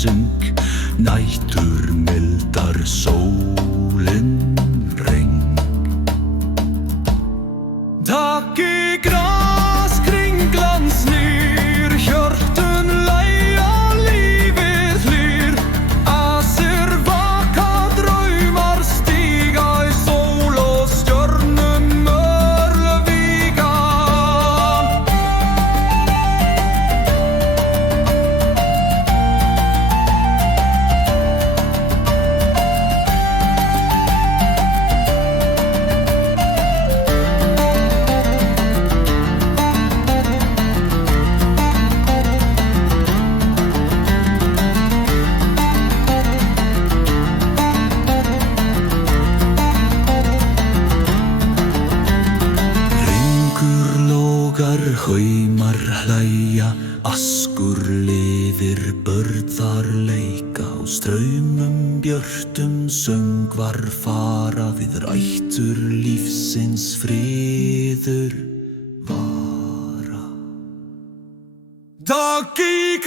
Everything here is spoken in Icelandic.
söng, nætur mildar sólin reng. Takk í gras kringlan snýr, hjörtun lægja, lífið hlýr. Asir vaka, draumar stíga, í sól og stjörnum örvíga. Haumar hlæja, askur lifir, börn þar leika. Á straumum björtum söngvar fara, við rætur lífsins friður vara. Takk í